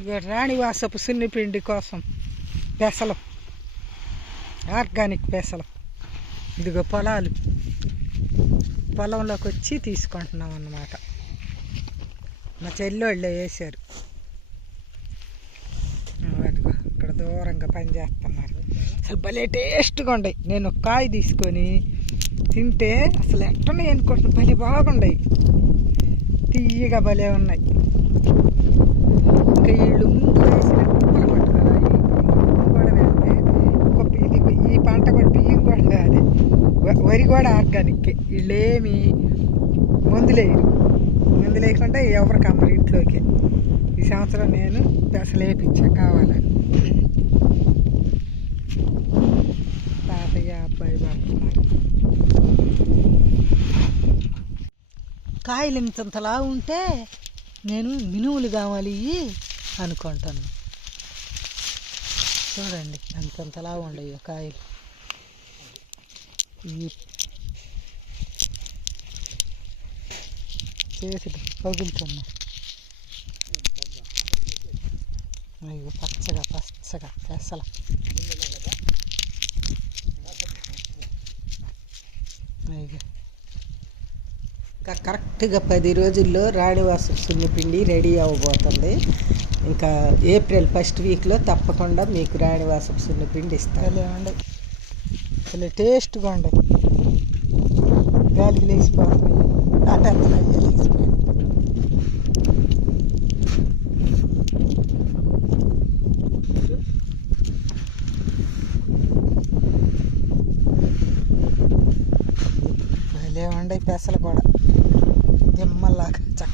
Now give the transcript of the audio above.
రాణివాసపు సున్నిపిండి కోసం పెసలు. ఆర్గానిక్ పెసలు. ఇదిగో పొలాలు. పొలంలోకి వచ్చి తీసుకుంటున్నాం అన్నమాట. మా చెల్లెళ్ళే వేశారు. అదిగో ఇక్కడ దూరంగా పని చేస్తున్నారు. అసలు భలే టేస్ట్గా ఉండయి నేను ఒక కాయ తీసుకొని తింటే అసలు ఎట్టనే అనుకుంటున్నాను భలే బాగుండయి. తీయగా భలే ఉన్నాయి. ఇంకా వీళ్ళు ముందు వేసిన కుప్పలు పట్టుకురా కూడా వేస్తే కుప్ప ఇది ఈ పంట కూడా బియ్యం కూడా అదే వ- వరి కూడా ఆర్గానిక్ వీళ్ళేమి మందులేయరు మందు లేకుండా ఎవరికి అమ్మరు ఇంట్లోకి. ఈ సంవత్సరం నేను అసలు వేపించా కావాలని. తాతయ్య అబ్బాయి పడుతున్నారు కాయలు ఇంతంతలా ఉంటే నేను మినువులు కావాలి అనుకుంటాను. చూడండి అంతంతలా ఉండవు కాయలు. ఇవి చేసి పగులుతున్నా. అయ్యో పచ్చగా పచ్చగా పెసల అయ్యో ఇంకా కరెక్ట్గా పది రోజుల్లో రాణివాసం సున్నిపిండి రెడీ అవ్వబోతుంది ఇంకా ఏప్రిల్ ఫస్ట్ వీక్లో తప్పకుండా మీకు రాణివాసం సున్నిపిండి ఇస్తాను. భలే టేస్ట్గా ఉండే గాలికి లేచిపోతున్నాయి. అటెంతలు అయ్యే లేచిపోయాయి భలే ఉండే పెసలు కూడా. దిమ్మల్లాగా చక్క